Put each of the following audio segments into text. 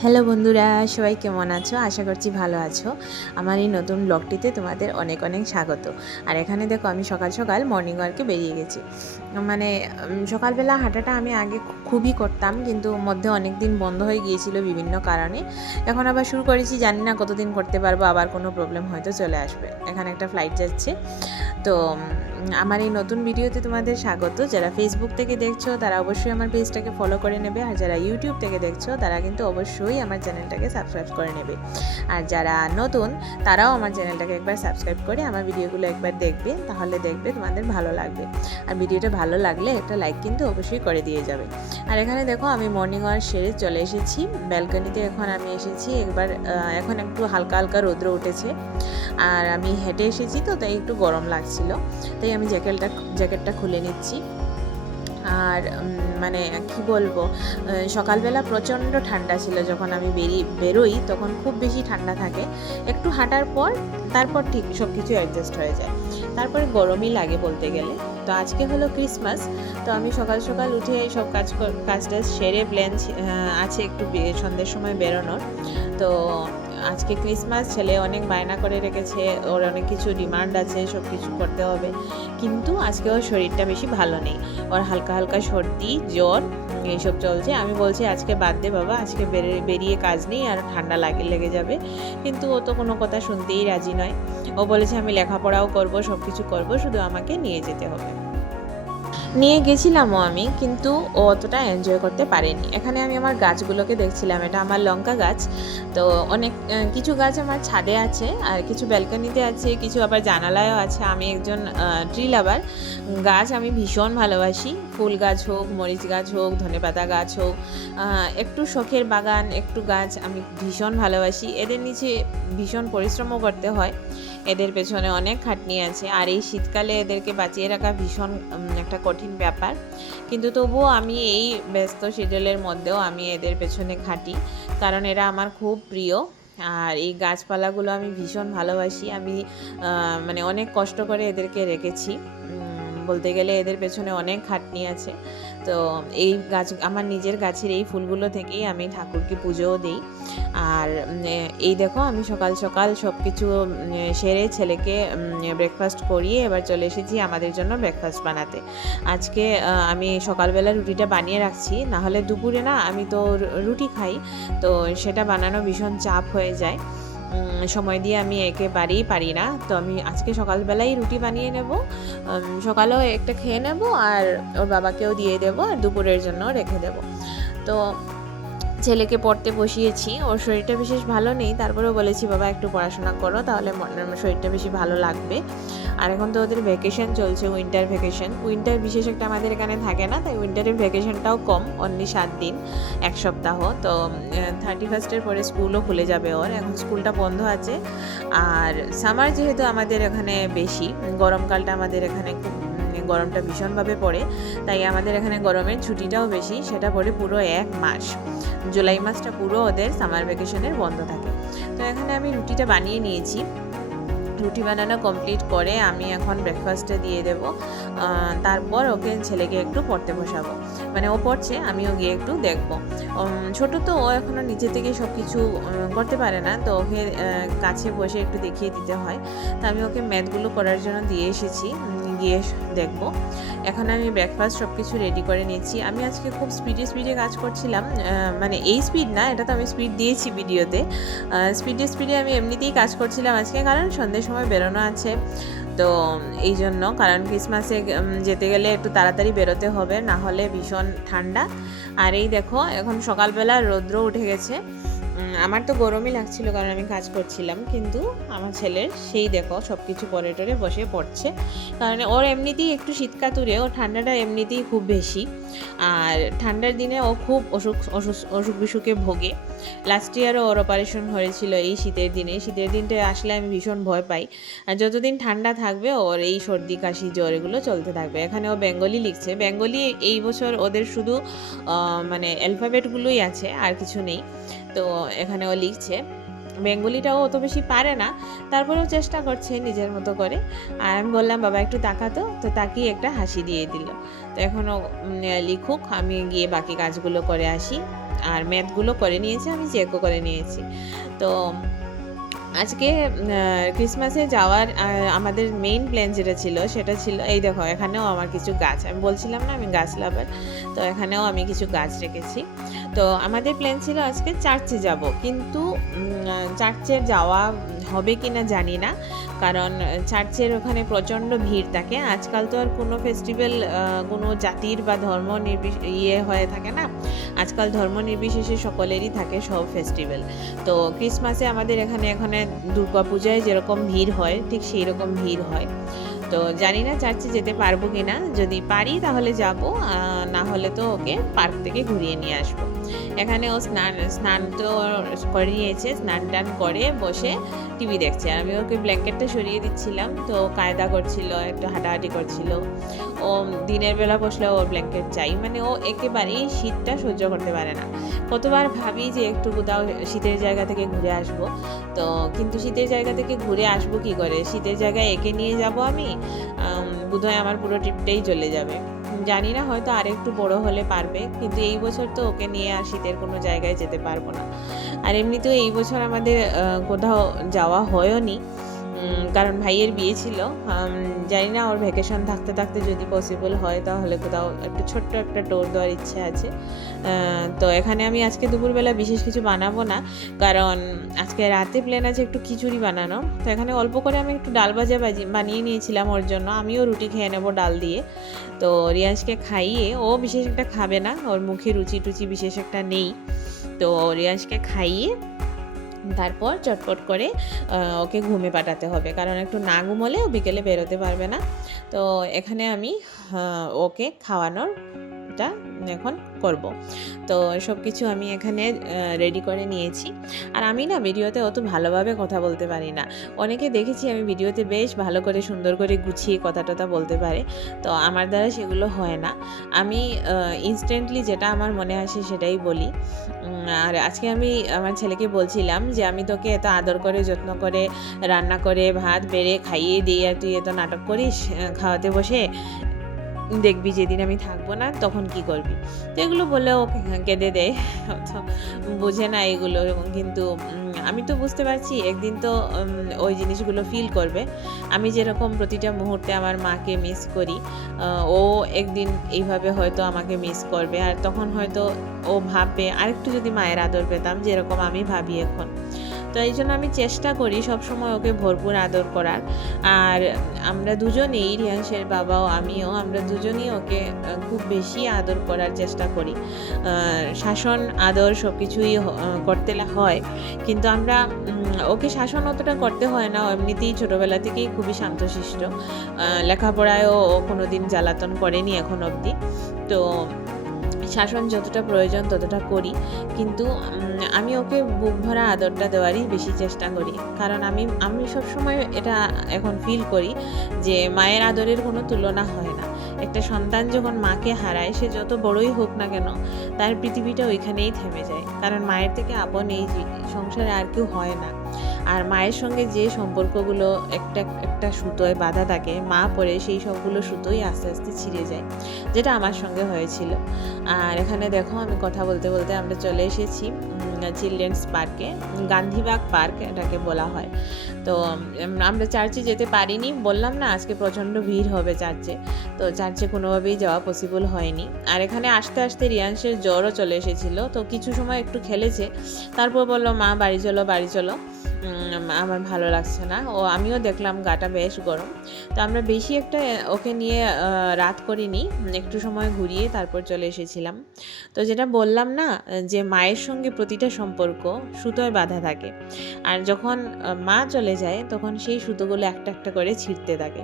Hello বন্ধুরা, সবাই কেমন আছো? আশা করছি ভালো আছো। আমার এই নতুন ব্লগটিতে তোমাদের অনেক অনেক স্বাগত। আর এখানে দেখো, আমি সকাল সকাল মর্নিং ওয়ার্কে বেরিয়ে গেছি। মানে সকালবেলা হাঁটাটা আমি আগে খুবই করতাম, কিন্তু মধ্যে অনেক দিন বন্ধ হয়ে গিয়েছিল বিভিন্ন কারণে। এখন আবার শুরু করেছি, জানি না কতদিন করতে পারব, আবার কোনো প্রবলেম হয়তো চলে আসবে। এখানে একটা ফ্লাইট যাচ্ছে। তো আমার এই নতুন ভিডিওতে তোমাদের স্বাগত। যারা ফেসবুক থেকে দেখছ, তারা অবশ্যই আমার পেজটাকে ফলো করে নেবে। আর যারা ইউটিউব থেকে দেখছ, তারা কিন্তু অবশ্যই আমার চ্যানেলটাকে সাবস্ক্রাইব করে নেবে। আর যারা নতুন, তারাও আমার চ্যানেলটাকে একবার সাবস্ক্রাইব করে আমার ভিডিওগুলো একবার দেখবে, তাহলে দেখবে তোমাদের ভালো লাগবে। আর ভিডিওটা ভালো লাগলে একটা লাইক কিন্তু অবশ্যই করে দিয়ে যাবে। আর এখানে দেখো আমি মর্নিং ওয়াক সেরে চলে এসেছি। ব্যালকনিতে এখন আমি এসেছি, একবার এখন একটু হালকা হালকা রৌদ্র উঠেছে। আর আমি হেঁটে এসেছি তো, তাই একটু গরম লাগছিল। তাই আমি জ্যাকেটটা জ্যাকেটটা খুলে নিচ্ছি। আর মানে কি বলব সকালবেলা প্রচণ্ড ঠান্ডা ছিল। যখন আমি বেরিয়ে বেরোই তখন খুব বেশি ঠান্ডা থাকে। একটু হাঁটার পর, তারপর ঠিক সব কিছু অ্যাডজাস্ট হয়ে যায়। তারপরে গরমই লাগে বলতে গেলে। তো আজকে হলো ক্রিসমাস তো আমি সকাল সকাল উঠে সব কাজ কর- কাজ টাজ সেরে প্ল্যান আছে একটু সন্ধ্যের সময় বেরোনোর। তো আজকে ক্রিসমাস ছেলে অনেক বায়না করে রেখেছে, ওর অনেক কিছু ডিমান্ড আছে সব কিছু করতে হবে। কিন্তু আজকে ওর শরীরটা বেশি ভালো নেই। ওর হালকা হালকা সর্দি, জ্বর, এইসব চলছে। আমি বলছি, আজকে বাদ দে বাবা, আজকে বেরে- বেরিয়ে কাজ নেই, আর ঠান্ডা লাগে, লেগে যাবে। কিন্তু ও তো কোনো কথা শুনতেই রাজি নয়। ও বলেছে, আমি লেখাপড়াও করব সব কিছু করব, শুধু আমাকে নিয়ে যেতে হবে। নিয়ে গেছিলামও আমি, কিন্তু ও অতটা এনজয় করতে পারেনি। এখানে আমি আমার গাছগুলোকে দেখছিলাম, এটা আমার লঙ্কা গাছ। তো অনেক কিছু গাছ আমার ছাদে আছে, আর কিছু ব্যালকানিতে আছে, কিছু আবার জানালায়ও আছে। আমি একজন ট্রি লাভার গাছ আমি ভীষণ ভালোবাসি। ফুল গাছ হোক, মরিচ গাছ হোক ধনেপাতা গাছ হোক একটু শখের বাগান, একটু গাছ আমি ভীষণ ভালোবাসি। এদের নিচে ভীষণ পরিশ্রমও করতে হয়। এদের পেছনে অনেক খাটনি আছে। আর এই শীতকালে এদেরকে বাঁচিয়ে রাখা ভীষণ একটা কঠিন ব্যাপার। কিন্তু তবুও আমি এই ব্যস্ত শিডিউলের মধ্যেও আমি এদের পেছনে খাটি। কারণ এরা আমার খুব প্রিয়। আর এই গাছপালাগুলো আমি ভীষণ ভালোবাসি। আমি মানে অনেক কষ্ট করে এদেরকে রেখেছি। বলতে গেলে এদের পেছনে অনেক খাটনি আছে। তো এই গাছ, আমার নিজের গাছের এই ফুলগুলো থেকেই আমি ঠাকুরকে পুজোও দিই। আর এই দেখো আমি সকাল সকাল সব কিছু সেরে ছেলেকে ব্রেকফাস্ট করিয়ে এবার চলে এসেছি আমাদের জন্য ব্রেকফাস্ট বানাতে। আজকে আমি সকালবেলা রুটিটা বানিয়ে রাখছি না হলে দুপুরে না আমি তো রুটি খাই, তো সেটা বানানো ভীষণ চাপ হয়ে যায়। সময় দিয়ে আমি একেবারেই পারি না। তো আমি আজকে সকালবেলাই রুটি বানিয়ে নেব সকালেও একটা খেয়ে নেব আর ওর বাবাকেও দিয়ে দেবো আর দুপুরের জন্য রেখে দেবো। তো ছেলেকে পড়তে বসিয়েছি, ওর শরীরটা বিশেষ ভালো নেই, তারপরেও বলেছি, বাবা, একটু পড়াশোনা করো, তাহলে শরীরটা বেশি ভালো লাগবে। আর এখন তো ওদের ভ্যাকেশন চলছে উইন্টার ভ্যাকেশন উইন্টার বিশেষ একটা আমাদের এখানে থাকে না, তাই উইন্টারের ভ্যাকেশনটাও কম অনলি সাত দিন, এক সপ্তাহ। তো থার্টি ফার্স্টের পরে স্কুলও খুলে যাবে ওর, এখন স্কুলটা বন্ধ আছে। আর সামার যেহেতু আমাদের এখানে বেশি, গরমকালটা আমাদের এখানে খুব গরমটা ভীষণভাবে পড়ে, তাই আমাদের এখানে গরমের ছুটিটাও বেশি, সেটা পড়ে পুরো এক মাস। জুলাই মাসটা পুরো ওদের সামার ভ্যাকেশনের বন্ধ থাকে। তো এখানে আমি রুটিটা বানিয়ে নিয়েছি। রুটি বানানো কমপ্লিট করে আমি এখন ব্রেকফাস্টে দিয়ে দেব। তারপর ওকে ছেলেকে একটু পড়তে বসাবো। মানে ও পড়ছে, আমিও গিয়ে একটু দেখব। ছোট তো ও এখনও নিচে থেকে সব কিছু করতে পারে না, তো ওকে কাছে বসে একটু দেখিয়ে দিতে হয়। তো আমি ওকে ম্যাথগুলো করার জন্য দিয়ে এসেছি। গিয়ে দেখব। এখন আমি ব্রেকফাস্ট সব কিছু রেডি করে নিয়েছি। আমি আজকে খুব স্পিডে স্পিডে কাজ করছিলাম। মানে এই স্পিড না, এটা তো আমি স্পিড দিয়েছি ভিডিওতে স্পিডে স্পিডে আমি এমনিতেই কাজ করছিলাম আজকে, কারণ সন্ধ্যের সময় বেরোনো আছে। তো, এই জন্য, কারণ ক্রিসমাসে যেতে গেলে একটু তাড়াতাড়ি বেরোতে হবে, না হলে ভীষণ ঠান্ডা। আর এই দেখো, এখন সকালবেলা রৌদ্র উঠে গেছে। আমার তো গরমই লাগছিল কারণ আমি কাজ করছিলাম, কিন্তু আমার ছেলের সেই দেখো সব কিছু পরে টরে বসে পড়ছে। কারণ ওর এমনিতেই একটু শীতকাতুরে ও ঠান্ডাটা এমনিতেই খুব বেশি। আর ঠান্ডার দিনে ও খুব অসুখ অসুখ অসুখ বিসুখে ভোগে। লাস্ট ইয়ারও ওর অপারেশন হয়েছিল এই শীতের দিনে। শীতের দিনটা আসলে আমি ভীষণ ভয় পাই। আর যতদিন ঠান্ডা থাকবে, ওর এই সর্দি, কাশি, জ্বর এগুলো চলতে থাকবে। এখানে ও বেঙ্গলি লিখছে। বেঙ্গলি এই বছর ওদের শুধু মানে অ্যালফাবেটগুলোই আছে, আর কিছু নেই। তো এখানে ও লিখছে, বেঙ্গলিটাও অত বেশি পারে না, তারপরেও চেষ্টা করছে নিজের মতো করে। আর আমি বললাম, বাবা, একটু তাকাতো। তো তাকিয়ে একটা হাসি দিয়ে দিল। তো এখনও লিখুক, আমি গিয়ে বাকি কাজগুলো করে আসি। আর ম্যাথগুলো করে নিয়েছি, আমি চেকও করে নিয়েছি। তো আজকে ক্রিসমাসে যাওয়ার আমাদের মেইন প্ল্যান যেটা ছিল, সেটা ছিল, এই দেখো, এখানেও আমার কিছু গাছ, আমি বলছিলাম না আমি গাছ লাভার তো এখানেও আমি কিছু গাছ রেখেছি। তো আমাদের প্ল্যান ছিল আজকে চার্চে যাব, কিন্তু চার্চে যাওয়া হবে কি না জানি না। কারণ চার্চের ওখানে প্রচণ্ড ভিড় থাকে। আজকাল তো আর কোনো ফেস্টিভ্যাল কোনো জাতির বা ধর্ম নির্বিশ ইয়ে হয়ে থাকে না। আজকাল ধর্ম নির্বিশেষে সকলেরই থাকে সব ফেস্টিভ্যাল। তো ক্রিসমাসে আমাদের এখানে এখানে দুর্গা পূজায় যেরকম ভিড় হয়, ঠিক সেই রকম ভিড় হয়। তো জানি না চার্চে যেতে পারব কি না যদি পারি তাহলে যাব না হলে তো ওকে পার্ক থেকে ঘুরিয়ে নিয়ে আসব। এখানে ও স্নান স্নান তো করে নিয়েছে স্নান টান করে বসে টিভি দেখছে। আর আমি ওকে ব্ল্যাঙ্কেটটা সরিয়ে দিচ্ছিলাম, তো কায়দা করছিল, একটু হাঁটাহাঁটি করছিল। ও দিনের বেলা বসলে ওর ব্ল্যাঙ্কেট চাই মানে ও একেবারেই শীতটা সহ্য করতে পারে না। কতবার ভাবি যে একটু কোথাও শীতের জায়গা থেকে ঘুরে আসব। তো কিন্তু শীতের জায়গা থেকে ঘুরে আসব কি করে? শীতের জায়গায় একে নিয়ে যাব আমি বোধহয় আমার পুরো ট্রিপটাই চলে যাবে। জানি না হয়তো আর একটু বড় হলে পারবে কিন্তু এই বছর তো ওকে নিয়ে আর শীতের কোনো জায়গায় যেতে পারব না। আর এমনিতেও এই বছর আমাদের কোথাও যাওয়া হয়ওনি। উম, কারণ ভাইয়ের বিয়ে ছিল। জানি না ওর ভ্যাকেশন থাকতে থাকতে যদি পসিবল হয়, তাহলে কোথাও একটু ছোট্ট একটা টোর দেওয়ার ইচ্ছে আছে। তো এখানে আমি আজকে দুপুরবেলা বিশেষ কিছু বানাবো না, কারণ আজকে রাতে প্ল্যান আছে একটু খিচুড়ি বানানো। তো এখানে অল্প করে আমি একটু ডাল ভাজা বাজি, বানিয়ে নিয়েছিলাম ওর জন্য। আমিও রুটি খেয়ে নেব ডাল দিয়ে। তো রিয়াজকে খাইয়ে, ও বিশেষ একটা খাবে না, ওর মুখে রুচি টুচি বিশেষ একটা নেই। তো রিয়াজকে খাইয়ে তারপর চটপট করে ওকে ঘুমে পাঠাতে হবে। কারণ একটু না ঘুমলে ও বিকেলে বেরোতে পারবে না। তো এখানে আমি ওকে ওকে খাওয়ানোরটা এখন করব। তো সব কিছু আমি এখানে রেডি করে নিয়েছি। আর আমি না ভিডিওতে অত ভালোভাবে কথা বলতে পারি না। অনেকে দেখেছি আমি ভিডিওতে বেশ ভালো করে, সুন্দর করে গুছিয়ে কথা টথা বলতে পারে। তো আমার দ্বারা সেগুলো হয় না। আমি ইনস্ট্যান্টলি যেটা আমার মনে আসে সেটাই বলি। আর আজকে আমি আমার ছেলেকে বলছিলাম যে, আমি তোকে এত আদর করে, যত্ন করে, রান্না করে, ভাত, বেড়ে খাইয়ে দিয়ে আর তুই এত নাটক করিস খাওয়াতে বসে? দেখবি যেদিন আমি থাকব না, তখন কি করবি? তো এগুলো বলে ও কেঁদে দেয়। তো বোঝে না এগুলো কিন্তু আমি তো বুঝতে পারছি, একদিন তো ওই জিনিসগুলো ফিল করবে। আমি যেরকম প্রতিটা মুহূর্তে আমার মাকে মিস করি ও একদিন এইভাবে হয়তো আমাকে মিস করবে। আর তখন হয়তো ও ভাববে, আরেকটু যদি মায়ের আদর পেতাম, যেরকম আমি ভাবি এখন। তো এই জন্য আমি চেষ্টা করি সবসময় ওকে ভরপুর আদর করার। আর আমরা দুজনেই রিয়াংশের বাবাও আমিও আমরা দুজনেই ওকে খুব বেশি আদর করার চেষ্টা করি। শাসন, আদর সব কিছুই করতে হয়। কিন্তু আমরা ওকে শাসন অতটা করতে হয় না। এমনিতেই ছোটোবেলা থেকেই খুবই শান্তশিষ্ট। লেখাপড়ায়ও কোনো দিন জ্বালাতন করেনি এখন অবধি। তো শাসন যতটা প্রয়োজন ততটা করি। কিন্তু আমি ওকে বুক ভরা আদরটা দেওয়ারই বেশি চেষ্টা করি। কারণ আমি আমি সবসময় এটা এখন ফিল করি যে মায়ের আদরের কোনো তুলনা হয় না। একটা সন্তান যখন মাকে হারায়, সে যত বড়ই হোক না কেন, তার পৃথিবীটা ওইখানেই থেমে যায়। কারণ মায়ের থেকে আপন এই সংসারে আর কেউ হয় না। আর মায়ের সঙ্গে যে সম্পর্কগুলো একটা একটা সুতোয় বাঁধা থাকে, মা পরে সেই সবগুলো সুতোই আস্তে আস্তে ছিঁড়ে যায়, যেটা আমার সঙ্গে হয়েছিল। আর এখানে দেখো আমি কথা বলতে বলতে আমরা চলে এসেছি চিলড্রেন্স পার্কে গান্ধীবাগ পার্ক এটাকে বলা হয়। তো আমরা চার্চে যেতে পারিনি, বললাম না আজকে প্রচণ্ড ভিড় হবে চার্চে তো চার্চে কোনোভাবেই যাওয়া পসিবল হয়নি। আর এখানে আসতে আসতে রিয়াংশের জ্বরও চলে এসেছিল, তো কিছু সময় একটু খেলেছে, তারপর বলল, মা, বাড়ি চলো বাড়ি চলো। আমার ভালো লাগছে না। ও, আমিও দেখলাম গাটা বেশ গরম। তো আমরা বেশি একটা ওকে নিয়ে রাত করিনি। একটু সময় ঘুরিয়ে তারপর চলে এসেছিলাম। তো যেটা বললাম না, যে মায়ের সঙ্গে প্রতিটা সম্পর্ক সুতোয় বাঁধা থাকে। আর যখন মা চলে যায়, তখন সেই সুতোগুলো একটা একটা করে ছিঁড়তে থাকে।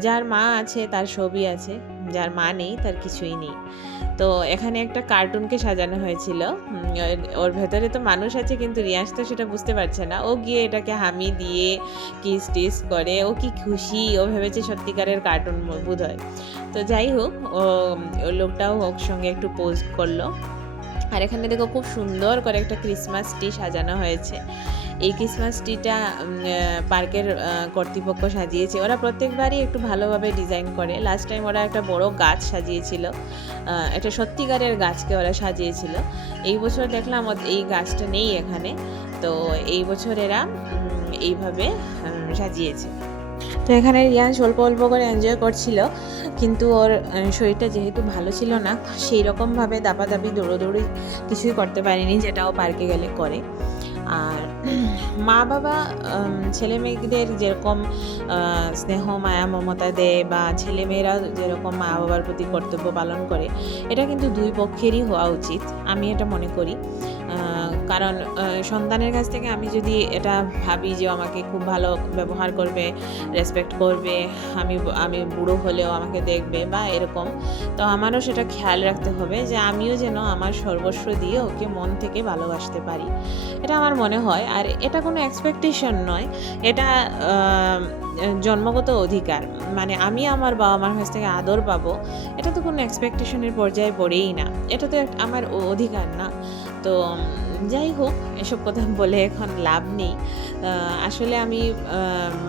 যার মা আছে, তার ছবি আছে। যার মা নেই, তার কিছুই নেই। তো এখানে একটা কার্টুনকে সাজানো হয়েছিল। ওর- ভেতরে তো মানুষ আছে, কিন্তু রিয়াজ তো সেটা বুঝতে পারছে না। ও গিয়ে এটাকে হামি দিয়ে কিস টিস করে, ও কি খুশি, ও ভেবেছে সত্যিকারের কার্টুন বোধ হয়। তো যাই হোক, ও ও লোকটাও ওর সঙ্গে একটু পোস্ট করল। আর এখানে দেখো খুব সুন্দর করে একটা ক্রিসমাস ট্রি সাজানো হয়েছে। এই ক্রিসমাস ট্রিটা পার্কের কর্তৃপক্ষ সাজিয়েছে। ওরা প্রত্যেকবারই একটু ভালোভাবে ডিজাইন করে। লাস্ট টাইম ওরা একটা বড় গাছ সাজিয়েছিল। একটা সত্যিকারের গাছকে ওরা সাজিয়েছিল। এই বছর দেখলাম এই গাছটা নেই এখানে। তো এই বছর এরা এইভাবে সাজিয়েছে। তো এখানে রিয়ান অল্প অল্প করে এনজয় করছিল, কিন্তু ওর শরীরটা যেহেতু ভালো ছিল না, সেই রকমভাবে দাপাদাপি, দৌড়োদৌড়ি কিছুই করতে পারিনি, যেটা ও পার্কে গেলে করে। আর মা বাবা ছেলে মেয়েদের যেরকম স্নেহ, মায়া, মমতা দেয় বা ছেলে মেয়েরা যেরকম মা বাবার প্রতি কর্তব্য পালন করে, এটা কিন্তু দুই পক্ষেরই হওয়া উচিত, আমি এটা মনে করি। কারণ সন্তানের কাছ থেকে আমি যদি এটা ভাবি যে আমাকে খুব ভালো ব্যবহার করবে রেসপেক্ট করবে, আমি আমি বুড়ো হলেও আমাকে দেখবে বা এরকম, তো আমারও সেটা খেয়াল রাখতে হবে যে আমিও যেন আমার সর্বস্ব দিয়ে ওকে মন থেকে ভালোবাসতে পারি। এটা আমার মনে হয়। আর এটা কোনো এক্সপেকটেশন নয়। এটা জন্মগত অধিকার। মানে আমি আমার বাবা মার কাছ থেকে আদর পাবো, এটা তো কোনো এক্সপেকটেশনের পর্যায়ে পড়েই না। এটা তো আমার অধিকার না। তো যাই হোক, এসব কথা বলে এখন লাভ নেই। আসলে আমি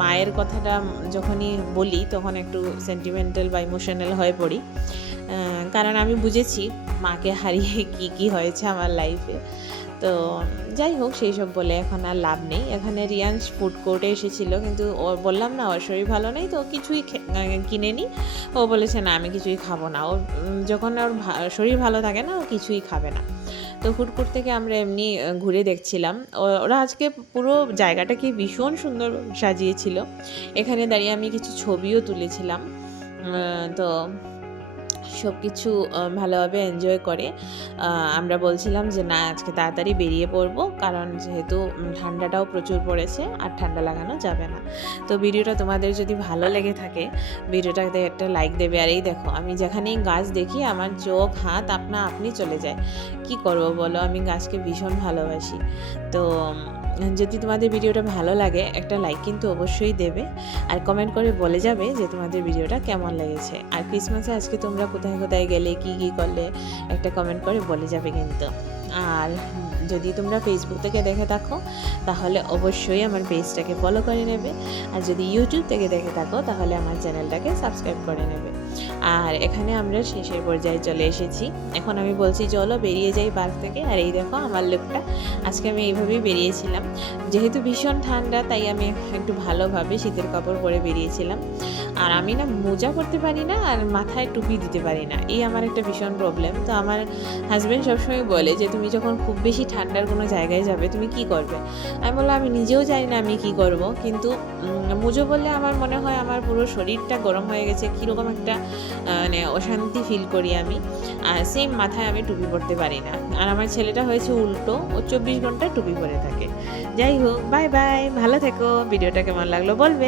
মায়ের কথাটা যখনই বলি তখন একটু সেন্টিমেন্টাল বা ইমোশনাল হয়ে পড়ি। কারণ আমি বুঝেছি মাকে হারিয়ে কি কি হয়েছে আমার লাইফে তো যাই হোক, সেই সব বলে এখন আর লাভ নেই। এখানে রিয়ান্স ফুড কোর্টে এসেছিল, কিন্তু ও, বললাম না, ওর শরীর ভালো নেই, তো কিছুই কিনে নি ও বলেছে, না, আমি কিছুই খাব না। ও যখন ওর শরীর ভালো থাকে না, ও কিছুই খাবে না। তো হুট করে থেকে আমরা এমনি ঘুরে দেখছিলাম। ওরা আজকে পুরো জায়গাটাকে ভীষণ সুন্দর সাজিয়েছিল। এখানে দাঁড়িয়ে আমি কিছু ছবিও তুলেছিলাম। তো সব কিছু ভালোভাবে এনজয় করে। আমরা বলছিলাম যে, না, আজকে তাড়াতাড়ি বেরিয়ে পড়ব। কারণ যেহেতু ঠান্ডাটাও প্রচুর পড়েছে আর ঠান্ডা লাগানো যাবে না। তো ভিডিওটা তোমাদের যদি ভালো লেগে থাকে, ভিডিওটাতে একটা লাইক দেবে। আর এই দেখো, আমি যেখানেই গাছ দেখি, আমার চোখ, হাত, আপনা, আপনি চলে যায়। কি করব বলো? আমি গাছকে ভীষণ ভালোবাসি। তো যদি তোমাদের ভিডিওটা ভালো লাগে, একটা লাইক কিন্তু অবশ্যই দেবে। আর কমেন্ট করে বলে যাবে যে তোমাদের ভিডিওটা কেমন লেগেছে। আর ক্রিসমাসে আজকে তোমরা কোথায় কোথায় গেলে, কি কি করলে, একটা কমেন্ট করে বলে যাবে কিন্তু। আর যদি তোমরা ফেসবুক থেকে দেখে থাকো, তাহলে অবশ্যই আমার পেজটাকে ফলো করে নেবে। আর যদি ইউটিউব থেকে দেখে থাকো, তাহলে আমার চ্যানেলটাকে সাবস্ক্রাইব করে নেবে। আর এখানে আমরা শেষের পর্যায়ে চলে এসেছি। এখন আমি বলছি, চলো বেরিয়ে যাই পার্ক থেকে। আর এই দেখো আমার লোকটা। আজকে আমি এইভাবেই বেরিয়েছিলাম। যেহেতু ভীষণ ঠান্ডা, তাই আমি একটু ভালোভাবে শীতের কাপড় পরে বেরিয়েছিলাম। আর আমি না মোজা পরতে পারি না আর মাথায় টুপি দিতে পারি না। এই আমার একটা ভীষণ প্রবলেম তো আমার হাজব্যান্ড সবসময় বলে যে, তুমি যখন খুব বেশি ঠান্ডার কোনো জায়গায় যাবে, তুমি কি করবে? আমি বললাম, আমি নিজেও জানি না আমি কি করব। কিন্তু মুজো বললে আমার মনে হয় আমার পুরো শরীরটা গরম হয়ে গেছে, কীরকম একটা মানে অশান্তি ফিল করি আমি। আর সেম মাথায় আমি টুপি পরতে পারি না। আর আমার ছেলেটা হয়েছে উল্টো, ও চব্বিশ ঘণ্টা টুপি পরে থাকে। যাই হোক বাই বাই ভালো থেকো। ভিডিওটা কেমন লাগল বলবে?